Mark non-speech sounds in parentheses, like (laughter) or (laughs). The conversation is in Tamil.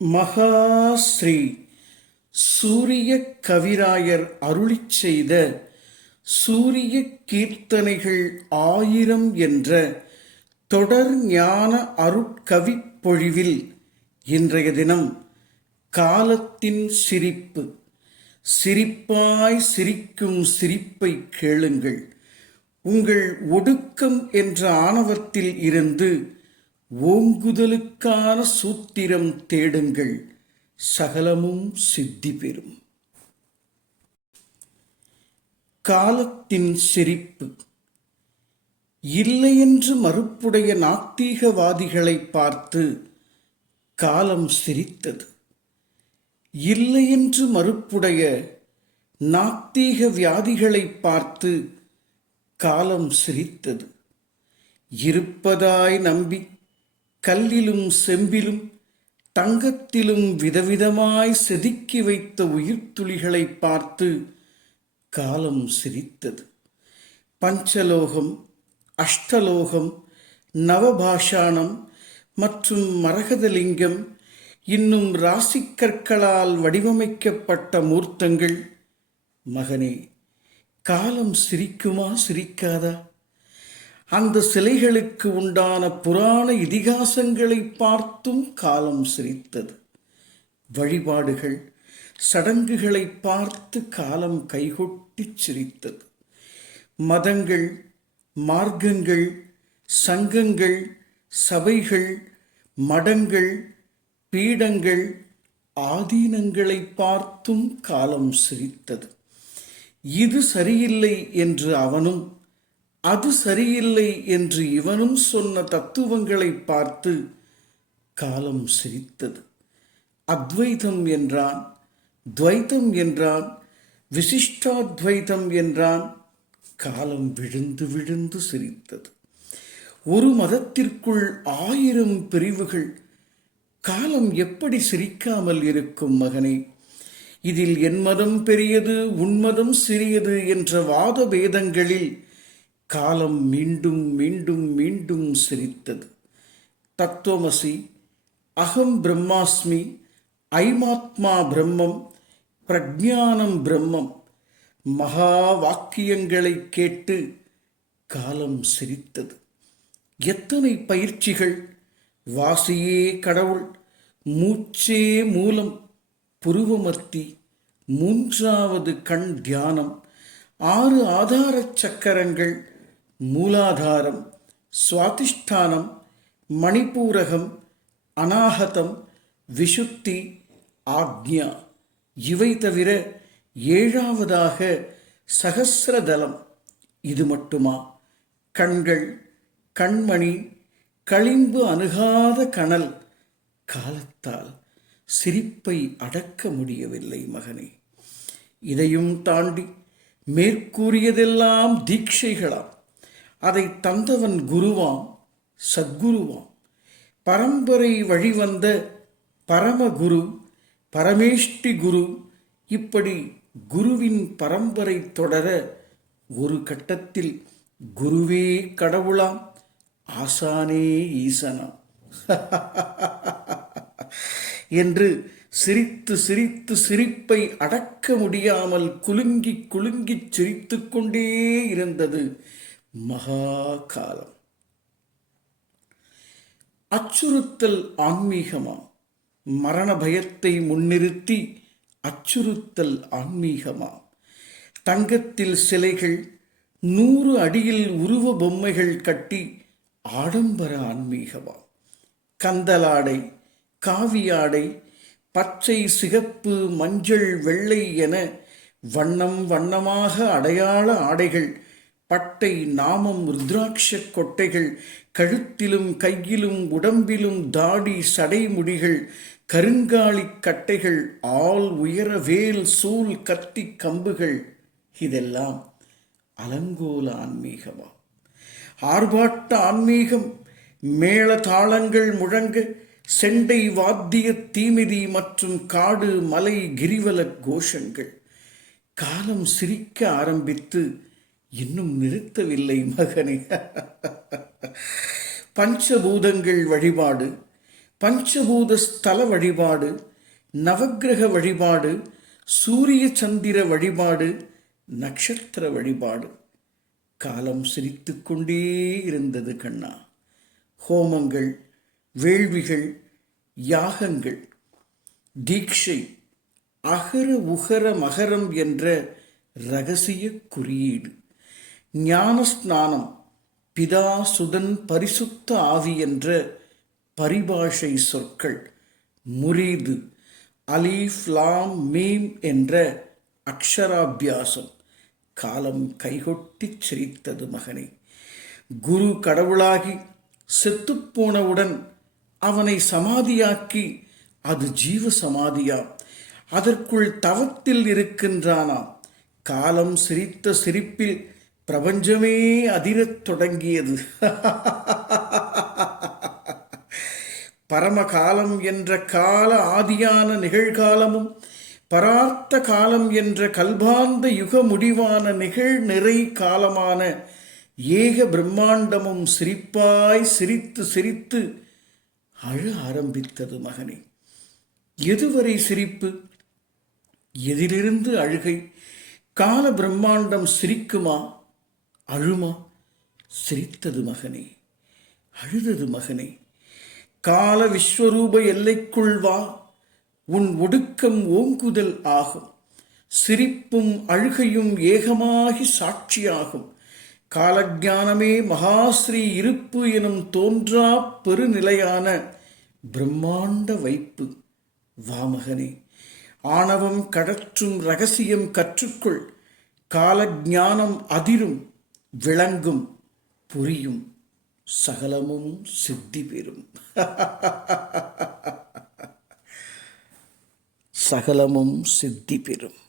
மகாஸ்ரீ சூரிய கவிராயர் அருளிச் செய்த சூரிய கீர்த்தனைகள் ஆயிரம் என்ற தொடர் ஞான அருட்கவிப்பொழிவில் இன்றைய தினம் காலத்தின் சிரிப்பு. சிரிப்பாய் சிரிக்கும் சிரிப்பை கேளுங்கள். உங்கள் ஒடுக்கம் என்ற ஆணவத்தில் இருந்து ஓங்குதலுக்கான சூத்திரம் தேடுங்கள் சகலமும் சித்தி பெறும். காலத்தின் சிரிப்பு இல்லையென்று மறுப்புடைய நாத்திகவாதிகளை பார்த்து காலம் சிரித்தது. இல்லையென்று மறுப்புடைய நாத்தீக வியாதிகளை பார்த்து காலம் சிரித்தது. இருப்பதாய் நம்பி கல்லிலும் செம்பிலும் தங்கத்திலும் விதவிதமாய் செதுக்கி வைத்த உயிர்த்துளிகளை பார்த்து காலம் சிரித்தது. பஞ்சலோகம் அஷ்டலோகம் நவபாஷாணம் மற்றும் மரகதலிங்கம் இன்னும் ராசிக்கற்களால் வடிவமைக்கப்பட்ட மூர்த்தங்கள். மகனே காலம் சிரிக்குமா சிரிக்காதா? அந்த சிலைகளுக்கு உண்டான புராண இதிகாசங்களை பார்த்தும் காலம் சிரித்தது. வழிபாடுகள் சடங்குகளை பார்த்து காலம் கைகொட்டிச் சிரித்தது. மதங்கள் மார்க்கங்கள் சங்கங்கள் சபைகள் மடங்கள் பீடங்கள் ஆதீனங்களை பார்த்தும் காலம் சிரித்தது. இது சரியில்லை என்று அவனும் அது சரியில்லை என்று இவனும் சொன்ன தத்துவங்களை பார்த்து காலம் சிரித்தது. அத்வைதம் என்றான் துவைதம் என்றான் விசிஷ்டாத்வைதம் என்றான். காலம் விழுந்து விழுந்து சிரித்தது. ஒரு மதத்திற்குள் ஆயிரம் பிரிவுகள். காலம் எப்படி சிரிக்காமல் இருக்கும் மகனே? இதில் என் மதம் பெரியது உன்மதம் சிறியது என்ற வாத பேதங்களில் காலம் மீண்டும் மீண்டும் மீண்டும் சிரித்தது. தத்துவமசி அகம் பிரம்மாஸ்மி ஐமாத்மா பிரம்மம் பிரஜானம் பிரம்மம் மகா வாக்கியங்களை கேட்டு காலம் சிரித்தது. எத்தனை பயிற்சிகள்? வாசியே கடவுள் மூச்சே மூலம் புருவமர்த்தி மூன்றாவது கண் தியானம் ஆறு ஆதார சக்கரங்கள் மூலாதாரம் சுவாதிஷ்டானம் மணிப்பூரகம் அநாகதம் விஷுத்தி ஆக்ஞா. இவை தவிர ஏழாவதாக சகசிரதலம். இது மட்டுமா? கண்கள் கண்மணி களிம்பு அணுகாத கணல் காலத்தால் சிரிப்பை அடக்க முடியவில்லை மகனே. இதையும் தாண்டி மேற்கூறியதெல்லாம் தீட்சைகளாம். அதை தந்தவன் குருவாம் சத்குருவாம். பரம்பரை வழிவந்த பரமகுரு பரமேஷ்டி குரு இப்படி குருவின் பரம்பரை தொடர ஒரு கட்டத்தில் குருவே கடவுளாம் ஆசானே ஈசனாம். (laughs) என்று சிரித்து சிரித்து சிரிப்பை அடக்க முடியாமல் குலுங்கி குலுங்கிச் சிரித்து கொண்டே இருந்தது மகா காலம் அச்சுறுத்தல் ஆன்மீகமாம் மரண பயத்தை முன்னிறுத்தி அச்சுறுத்தல் ஆன்மீகமாம் தங்கத்தில் சிலைகள் நூறு அடியில் உருவ பொம்மைகள் கட்டி ஆடம்பர ஆன்மீகமாம் கந்தலாடை காவியாடை பச்சை சிகப்பு மஞ்சள் வெள்ளை என வண்ணம் வண்ணமாக அடையாள ஆடைகள் பட்டை நாமம் ருத்ராட்ச கொட்டைகள் கழுத்திலும் கையிலும் உடம்பிலும் தாடி சடைமுடிகள் கருங்காலி கட்டைகள் ஆள் உயர வேல் சூல் கத்தி கம்புகள் இதெல்லாம் அலங்கோல ஆன்மீகமா? ஆர்ப்பாட்ட ஆன்மீகம் மேள தாளங்கள் முழங்க செண்டை வாத்திய தீமிதி மற்றும் காடு மலை கிரிவல கோஷங்கள் காலம் சிரிக்க ஆரம்பித்து இன்னும் நிறுத்தவில்லை மகனே. பஞ்சபூதங்கள் வழிபாடு பஞ்சபூத ஸ்தல வழிபாடு நவக்கிரக வழிபாடு சூரிய சந்திர வழிபாடு நட்சத்திர வழிபாடு. காலம் சிரித்து கொண்டே இருந்தது கண்ணா. ஹோமங்கள் வேள்விகள் யாகங்கள் தீட்சை அகர உகர மகரம் என்ற ரகசிய குறியீடு. ஞானஸ்நானம் பிதா சுதன் பரிசுத்த ஆவி என்ற பரிபாஷை சொற்கள். முரீது அலீஃப் லாம் மீம் என்ற அக்ஷராபியாசம். காலம் கைகொட்டிச் சிரித்தது மகனே. குரு கடவுளாகி செத்துப்போனவுடன் அவனை சமாதியாக்கி அது ஜீவ சமாதியா அதற்குள் தவத்தில் இருக்கின்றானாம். காலம் சிரித்த சிரிப்பில் பிரபஞ்சமே அதிரத் தொடங்கியது. பரமகாலம் என்ற கால ஆதியான நிகழ்காலமும் பரார்த்த காலம் என்ற கல்பாந்த யுக முடிவான நிகழ் நிறை காலமான ஏக பிரம்மாண்டமும் சிரிப்பாய் சிரித்து சிரித்து அழ ஆரம்பித்தது மகனே. எதுவரை சிரிப்பு? எதிலிருந்து அழுகை? கால பிரம்மாண்டம் சிரிக்குமா? அழுமா? சிரித்தது மகனே அழுதது மகனே. கால விஸ்வரூப எல்லைக்குள் வா உன் ஒடுக்கம் ஓங்குதல் ஆகும். சிரிப்பும் அழுகையும் ஏகமாகி சாட்சியாகும். காலஜானமே மகாஸ்ரீ இருப்பு எனும் தோன்றா பெருநிலையான பிரம்மாண்ட வைப்பு. வாமகனே ஆணவம் கடற்றும் ரகசியம் கற்றுக்கொள். காலஜானம் அதிரும் விளங்கும் புரியும் சகலமும் சித்தி பெறும். சகலமும் சித்தி பெறும்.